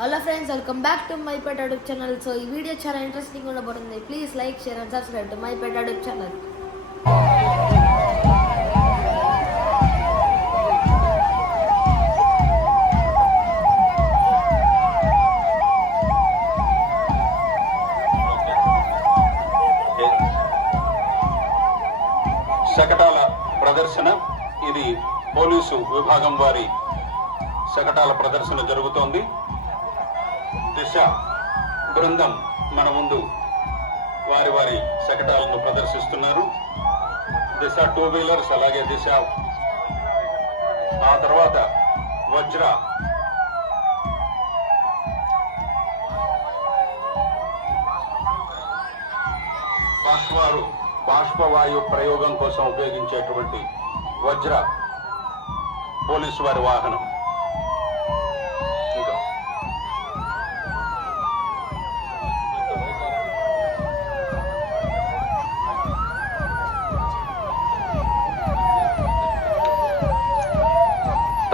Hello friends welcome back to my pet అడుగు channel so ఈ video చాలా interesting ఉండబోతుంది please like share and subscribe to my pet అడుగు channel శకటాల ప్రదర్శన. ఇది పోలీసు విభాగం వారి శకటాల ప్రదర్శన జరుగుతోంది. దిశ బృందం మన ముందు వారి వారి శకటాలను ప్రదర్శిస్తున్నారు. దిశ టూ వీలర్స్ అలాగే దిశ ఆ తర్వాత వజ్ర. బాష్పారు బాష్పవాయు ప్రయోగం కోసం ఉపయోగించేటువంటి వజ్ర పోలీసు వారి వాహనం ఇంకా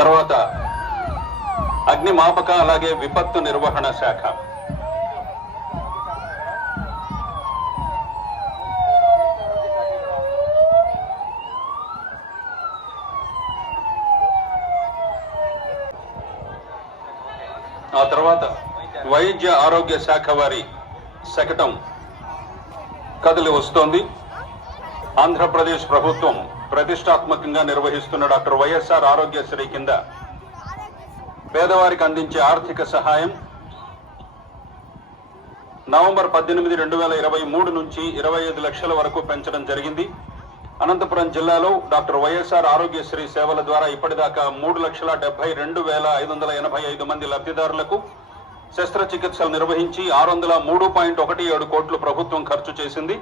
తర్వాత అగ్నిమాపక అలాగే విపత్తు నిర్వహణ శాఖ. ఆ తర్వాత వైద్య ఆరోగ్య శాఖ వారి శకటం కదిలి వస్తోంది. ఆంధ్రప్రదేశ్ ప్రభుత్వం ప్రతిష్టాత్మకంగా నిర్వహిస్తున్న డాక్టర్ వైఎస్ఆర్ ఆరోగ్యశ్రీ కింద పేదవారికి అందించే ఆర్థిక సహాయం నవంబర్ పద్దెనిమిది రెండు వేల ఇరవై మూడు నుంచి ఇరవై ఐదు లక్షల వరకు పెంచడం జరిగింది. అనంతపురం జిల్లాలో డాక్టర్ వైఎస్ఆర్ ఆరోగ్యశ్రీ సేవల ద్వారా ఇప్పటిదాకా మూడు లక్షల డెబ్బై రెండు వేల ఐదు వందల ఎనభై ఐదు మంది లబ్ధిదారులకు శస్త్రచికిత్సలు నిర్వహించి ఆరు వందల మూడు పాయింట్ ఒకటి ఏడు కోట్లు ప్రభుత్వం ఖర్చు చేసింది.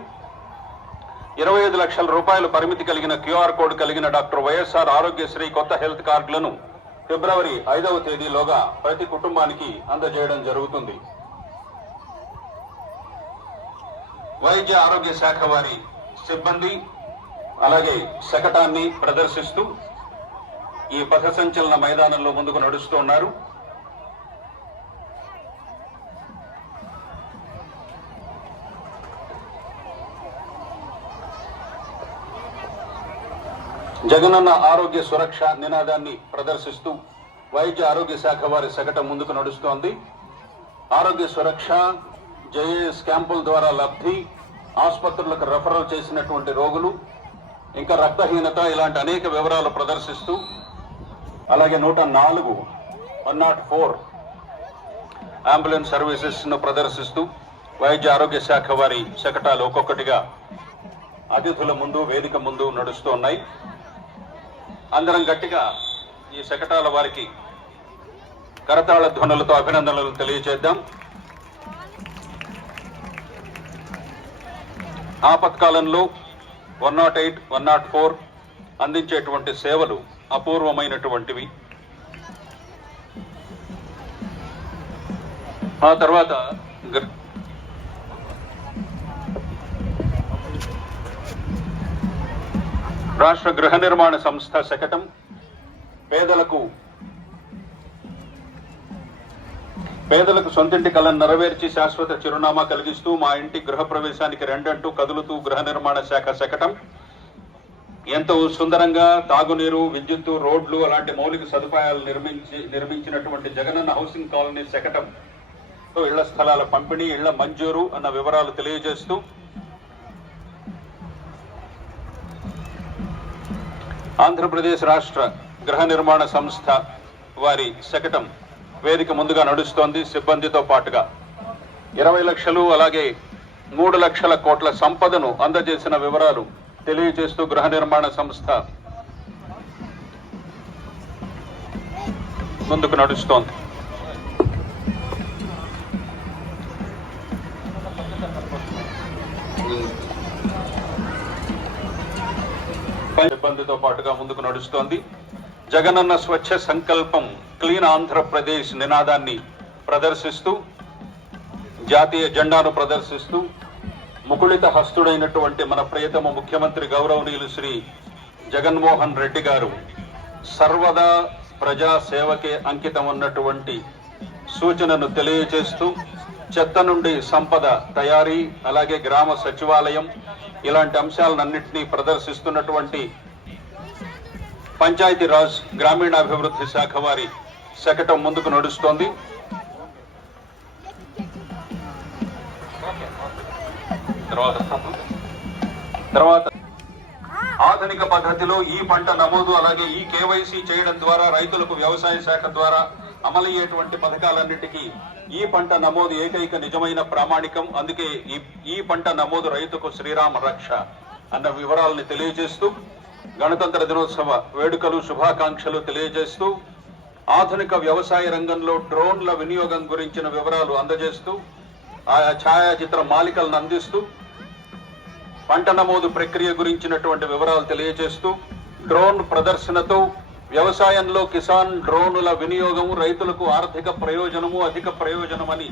ఇరవై ఐదు లక్షల రూపాయల పరిమితి కలిగిన క్యూఆర్ కోడ్ కలిగిన డాక్టర్ వైఎస్ఆర్ ఆరోగ్యశ్రీ కొత్త హెల్త్ కార్డులను ఫిబ్రవరి ఐదవ తేదీలోగా ప్రతి కుటుంబానికి అందజేయడం జరుగుతుంది. వైద్య ఆరోగ్య శాఖ వారి సిబ్బంది అలాగే శకటాన్ని ప్రదర్శిస్తూ ఈ పథ సంచలన మైదానంలో ముందుకు నడుస్తూ జగనన్న ఆరోగ్య సురక్ష నినాదాన్ని ప్రదర్శిస్తూ వైద్య ఆరోగ్య శాఖ వారి శకటం ముందుకు నడుస్తోంది. ఆరోగ్య సురక్ష జేఏఎస్ క్యాంపుల ద్వారా లబ్ధి ఆసుపత్రులకు రెఫరల్ చేసినటువంటి రోగులు ఇంకా రక్తహీనత ఇలాంటి అనేక వివరాలు ప్రదర్శిస్తూ అలాగే నూట నాలుగు వన్ నాట్ ఫోర్ అంబులెన్స్ సర్వీసెస్ను ప్రదర్శిస్తూ వైద్య ఆరోగ్య శాఖ వారి శకటాలు ఒక్కొక్కటిగా అతిథుల ముందు వేదిక ముందు నడుస్తూ ఉన్నాయి. అందరం గట్టిగా ఈ శకటాల వారికి కరతాళ ధ్వనులతో అభినందనలు తెలియజేద్దాం ఆపత్కాలంలో one nought eight one nought four అందించేటువంటి సేవలు అపూర్వమైనటువంటివి. ఆ తర్వాత రాష్ట్ర గృహ నిర్మాణ సంస్థ శకటం పేదలకు పేదలకు సొంతింటి కళను నెరవేర్చి శాశ్వత చిరునామా కలిగిస్తూ మా ఇంటి గృహ ప్రవేశానికి రెండంటూ కదులుతూ గృహ నిర్మాణ శాఖ శకటం. ఎంతో సుందరంగా తాగునీరు విద్యుత్తు రోడ్లు అలాంటి మౌలిక సదుపాయాలు నిర్మించి నిర్మించినటువంటి జగనన్న హౌసింగ్ కాలనీ శకటం. తో ఇళ్ళ స్థలాల పంపిణీ ఇళ్ళ మంజూరు అన్న వివరాలు తెలియజేస్తూ ఆంధ్రప్రదేశ్ రాష్ట్ర గృహ నిర్మాణ సంస్థ వారి శకటం వేదిక ముందుగా నడుస్తోంది సిబ్బందితో పాటుగా. ఇరవై లక్షలు అలాగే మూడు లక్షల కోట్ల సంపదను అందజేసిన వివరాలు తెలియజేస్తూ గృహ నిర్మాణ సంస్థ ముందుకు నడుస్తోంది. ఇబ్బందితో పాటుగా ముందుకు నడుస్తోంది. జగనన్న స్వచ్ఛ సంకల్పం క్లీన్ ఆంధ్రప్రదేశ్ నినాదాన్ని ప్రదర్శిస్తూ జాతీయ జెండాను ప్రదర్శిస్తూ ముకుళిత హస్తుడైనటువంటి మన ప్రియతమ ముఖ్యమంత్రి గౌరవనీయులు శ్రీ జగన్మోహన్ రెడ్డి గారు సర్వదా ప్రజా సేవకే అంకితం ఉన్నటువంటి సూచనను తెలియజేస్తూ చెత్త నుండి సంపద తయారీ అలాగే గ్రామ సచివాలయం ఇలాంటి అంశాలన్నింటినీ ప్రదర్శిస్తున్నటువంటి పంచాయతీరాజ్ గ్రామీణాభివృద్ధి శాఖ వారి శకటం ముందుకు నడుస్తోంది. తర్వాత ఆధునిక పద్ధతిలో ఈ పంట నమోదు అలాగే ఈ కేవైసీ చేయడం ద్వారా రైతులకు వ్యవసాయ శాఖ ద్వారా అమలయ్యేటువంటి పథకాలన్నిటికీ ఈ పంట నమోదు ఏకైక నిజమైన ప్రామాణికం. అందుకే ఈ ఈ పంట నమోదు రైతుకు శ్రీరామ రక్ష అన్న వివరాలను తెలియజేస్తూ గణతంత్ర దినోత్సవ వేడుకలు శుభాకాంక్షలు తెలియజేస్తూ ఆధునిక వ్యవసాయ రంగంలో డ్రోన్ల వినియోగం గురించిన వివరాలు అందజేస్తూ ఆయా ఛాయాచిత్ర మాలికలను అందిస్తూ పంట నమోదు ప్రక్రియ గురించినటువంటి వివరాలు తెలియజేస్తూ డ్రోన్ ప్రదర్శనతో వ్యవసాయంలో కిసాన్ డ్రోనుల వినియోగం రైతులకు ఆర్థిక ప్రయోజనము అధిక ప్రయోజనమని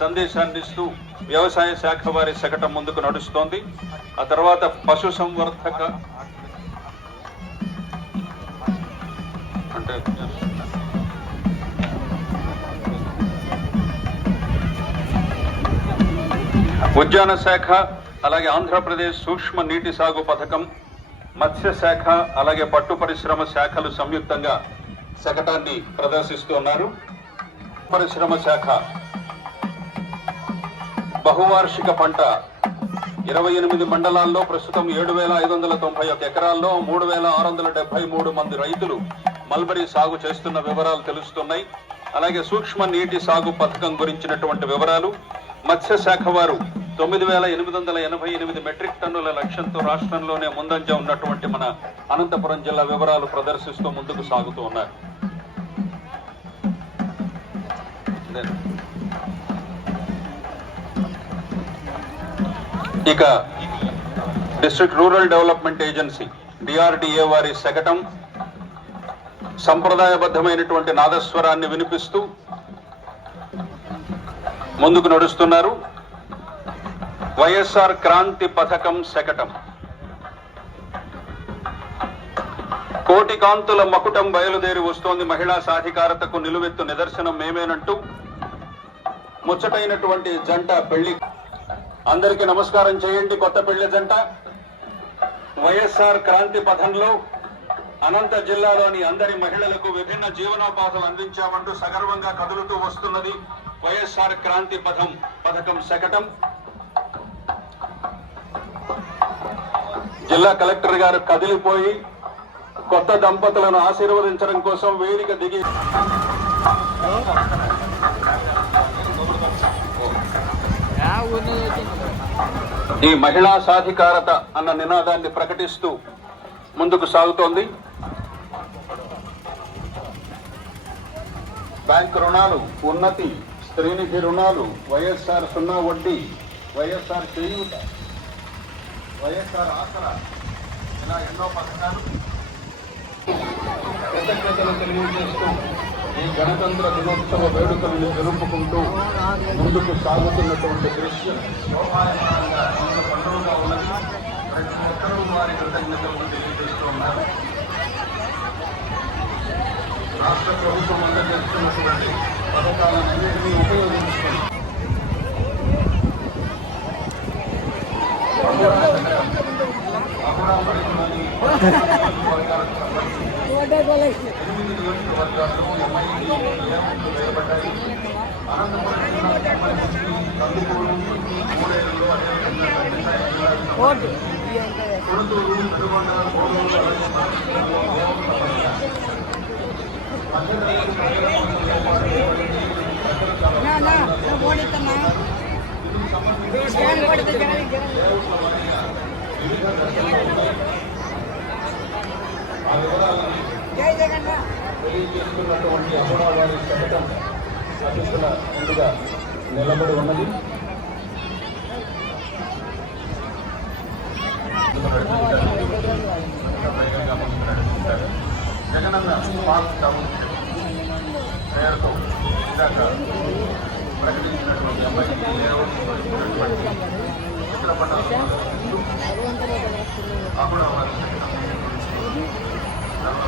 సందేశాన్ని ఇస్తూ వ్యవసాయ శాఖ వారి శకటం ముందుకు నడుస్తోంది. ఆ తర్వాత పశు సంవర్ధక అంటే ఉద్యాన శాఖ అలాగే ఆంధ్రప్రదేశ్ సూక్ష్మ నీటి సాగు పథకం మత్స్య శాఖ అలాగే పట్టు పరిశ్రమ శాఖలు సంయుక్తంగా శకటాన్ని ప్రదర్శిస్తున్నారు పరిశ్రమ శాఖ. బహువార్షిక పంట ఇరవై ఎనిమిది మండలాల్లో ప్రస్తుతం ఏడు వేల ఐదు వందల తొంభై ఒక ఎకరాల్లో మూడు వేల ఆరు వందల డెబ్బై మూడు మంది రైతులు మల్బరీ సాగు చేస్తున్న వివరాలు తెలుస్తున్నాయి. అలాగే సూక్ష్మ నీటి సాగు పథకం గురించినటువంటి వివరాలు. మత్స్య శాఖ వారు తొమ్మిది వేల ఎనిమిది వందల ఎనభై ఎనిమిది మెట్రిక్ టన్నుల లక్ష్యంతో రాష్ట్రంలోనే ముందంజ ఉన్నటువంటి మన అనంతపురం జిల్లా వివరాలు ప్రదర్శిస్తూ ముందుకు సాగుతూ ఉన్నారు. ఇక district rural development agency DRDA వారి శకటం సంప్రదాయబద్ధమైనటువంటి నాదస్వరాన్ని వినిపిస్తూ ముందుకు నడుస్తున్నారు. వైఎస్ఆర్ క్రాంతి పథకం శకటం. కోటి కాంతుల మకుటం బయలుదేరి వస్తోంది మహిళా సాధికారతకు నిలువెత్తు నిదర్శనం మేమేనంటూ ముచ్చటైనటువంటి జంట పెళ్ళి. అందరికీ నమస్కారం చేయండి కొత్త పెళ్ళి జంట. వైఎస్ఆర్ క్రాంతి పథంలో అనంత జిల్లాలోని అందరి మహిళలకు విభిన్న జీవనోపాధులు అందించామంటూ సగర్వంగా కదులుతూ వస్తున్నది వైఎస్ఆర్ క్రాంతి పథం పథకం శకటం. జిల్లా కలెక్టర్ గారు కదిలిపోయి కొత్త దంపతులను ఆశీర్వదించడం కోసం వేదిక దిగి ఈ మహిళా సాధికారత అన్న నినాదాన్ని ప్రకటిస్తూ ముందుకు సాగుతోంది. బ్యాంక్ రుణాలు ఉన్నతి స్త్రీనిధి రుణాలు వైఎస్ఆర్ సున్నా వడ్డీ వైఎస్ఆర్ చేయూత. వైఎస్ఆర్ ఆసరా ఇలా ఎన్నో పథకాలు కృతజ్ఞతలు తెలియజేస్తూ ఈ గణతంత్ర దినోత్సవ వేడుకలను జరుపుకుంటూ ముందుకు సాగుతున్నటువంటి దృశ్యం. శోభాయమానంగా పండుగగా ఉన్నది. ప్రతి ఒక్కరూ వారి కృతజ్ఞతలను తెలియజేస్తూ ఉన్నారు. రాష్ట్ర ప్రభుత్వం అందజేస్తున్నటువంటి పథకాలన్నింటినీ ఉపయోగించుకొని ఓడితన్నా జగన్ ఓడితే జగన్ జగన్ ఆ వివరాలని తెలియజేస్తున్నటువంటి అమరావారి శకటం సభ్యుల ముందుగా నిలబడి ఉన్నది. జగనన్న పార్క్ టౌన్షిప్ పేరుతో ఇందాక ప్రకటించినటువంటి ఎంఐటీ లేఅవుట్ వచ్చినటువంటి చిత్రపటాలు. అమరావారి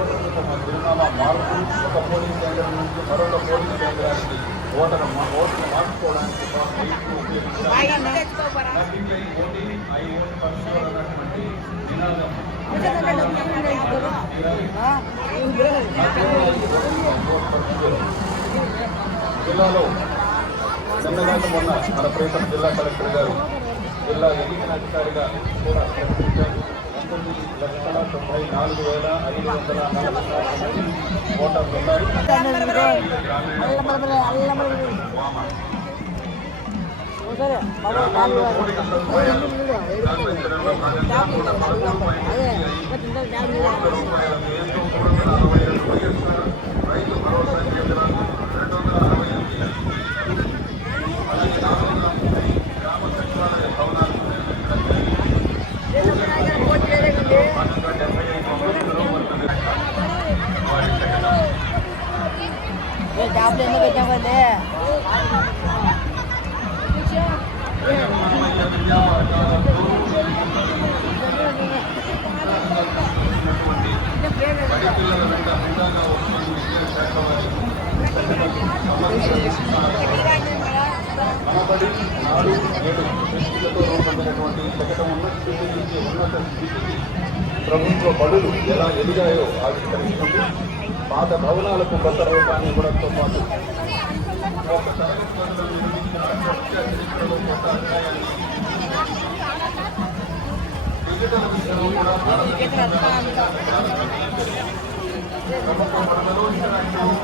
తమ్ముడు కట్టేరా చిరునామా మార్పు ఒక పోలింగ్ కేంద్రం నుంచి మరొక పోలింగ్ కేంద్రానికి ఓటర్ ఓటును మార్చుకోవడానికి ఉపయోగించారు బాయ్ జిల్లాలో నిన్నగాక మొన్న మన ప్రీతం జిల్లా కలెక్టర్ గారు జిల్లా ఎన్నికల అధికారిగా కూడా ప్రకటించారు. పంతొమ్మిది లక్షల తొంభై నాలుగు వేల ఐదు వందల నలభై నాలుగు మంది ఓటర్లు ఉన్నారు డాబ్లు ఎందుకు పెట్టామండి మనబడి నాడు ఏడు వ్యక్తులతో రూపొందినటువంటి శకటం ఉన్న స్థితి ఉన్నత స్థితికి ప్రభుత్వ బడులు ఎలా ఎదిగాయో ఆవిష్కరిస్తుంది పాత భవనాలకు కొత్త రూపాన్ని ఇవ్వడంతో పాటు ఒక చరిత్రలో కొత్త అధ్యాయాన్ని డిజిటల్ కూడా ప్రభుత్వ బడులలో ఇంటరాక్టివ్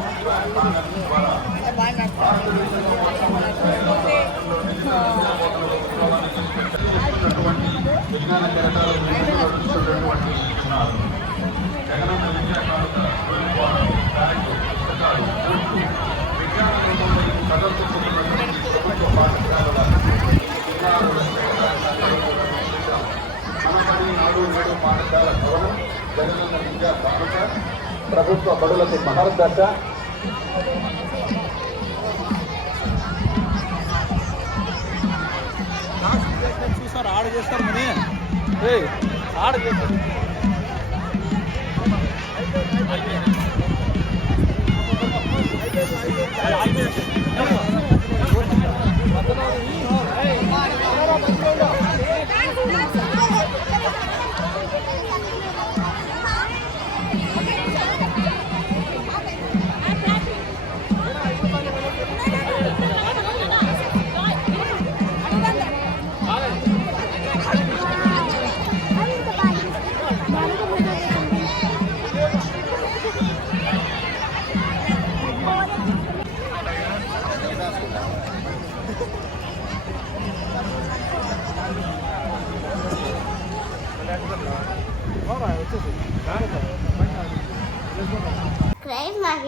భారతదేశంలో ద్వారా ఉన్నటువంటి విజ్ఞాన కెరటాలు నడుస్తున్నటువంటి జగనన్న విద్యా పుస్తకాలు విజ్ఞాన రంగంలో ప్రభుత్వ పాఠశాలల మనబడి నేడు పాఠశాల భవనం జగనన్న విద్యా ప్రభుత్వ బడులకు మహర్దశ ఆడ చేస్తారు మరి ఏయ్, ఆడ చేస్తారు Subscribe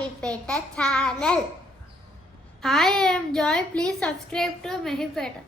Mahipeta channel. Hi, I am Joy. Please subscribe to Mahipeta.